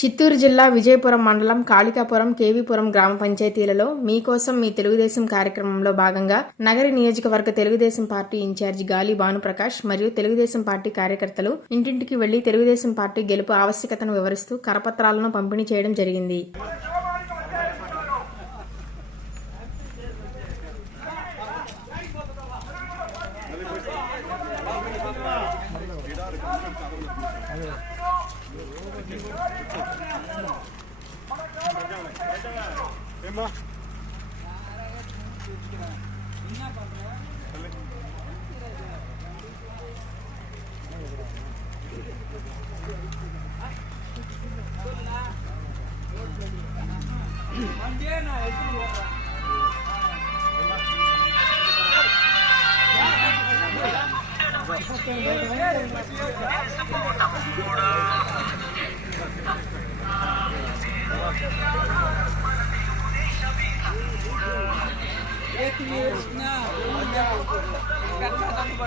చిత్తూరు జిల్లా విజయపురం మండలం కాళికాపురం కేవీపురం గ్రామ పంచాయతీలలో మీకోసం మీ తెలుగుదేశం కార్యక్రమంలో భాగంగా నగరి నియోజకవర్గ తెలుగుదేశం పార్టీ ఇన్ఛార్జి గాలి భానుప్రకాష్ మరియు తెలుగుదేశం పార్టీ కార్యకర్తలు ఇంటింటికి వెళ్లి తెలుగుదేశం పార్టీ గెలుపు ఆవశ్యకతను వివరిస్తూ కరపత్రాలను పంపిణీ చేయడం జరిగింది ஏம்மா என்ன பண்ற வண்டியே நான் எடுத்து போடுறேன்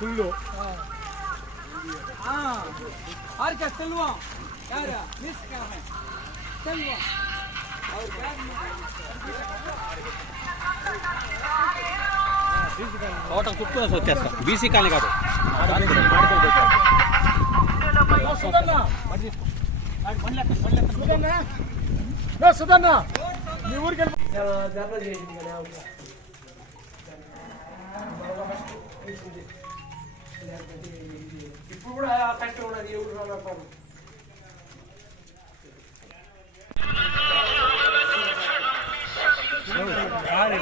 ಫುಲ್ಲು और क्या चलवा क्या मिस कर रहे चलवा और क्या తోట చుట్టూ వచ్చేస్తా బీసీ కాలనీ కాదు సుధన్న మీ ఊరికి జాగ్రత్త చేయండి ఇప్పుడు కూడా కట్టి ఉన్నది ఏ ఊరు రావడం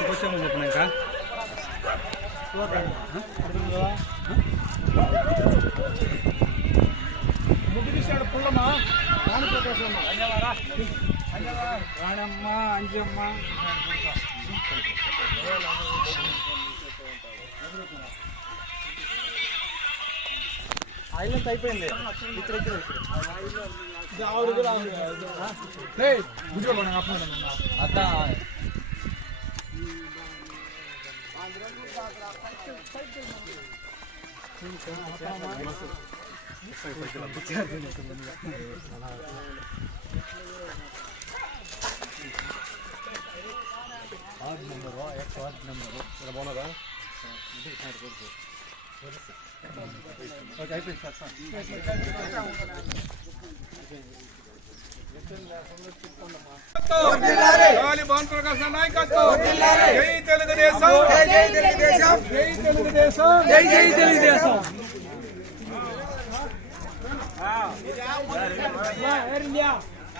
క్వశ్చన్లు చెప్పినాక ముగ్గురిస్తాడు పుల్లమ్మా ఆంధ్రప్రదేశ్లమ్మ రాణమ్మ అంజమ్మ ఆయిల్ అయిపోయింది ఇక్కడ ఇక్కడ ఇక్కడ ఆవిడ కూడా అద్దా ఆరు నెంబరు ఎక్కడ ఆర్డ్ నెంబరు ఇక్కడ బాగున్నారా గాలి భాన్ ప్రకాశ్ నాయకత్వం జై తెలుగుదేశం జై తెలుగుదేశం జై తెలుగుదేశం జై జై తెలుగుదేశం Yeah.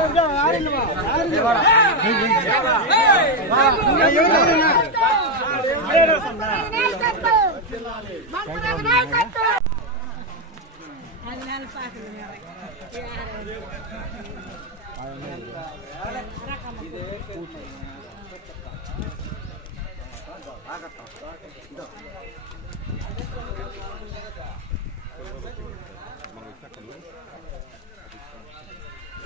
அதனால பாக்குறேன்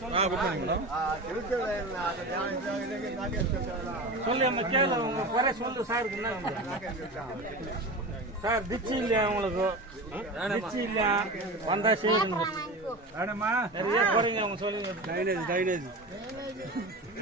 சொல்லு நம்ம கேள்வி உங்க குறை சொல்லு சாருக்கு என்ன சார் திச்சு இல்லையா உங்களுக்கு திச்சு இல்லையா வந்தா செய்யணும் குறைங்க அவங்க சொல்லுங்க டைனேஜ் டைனேஜ்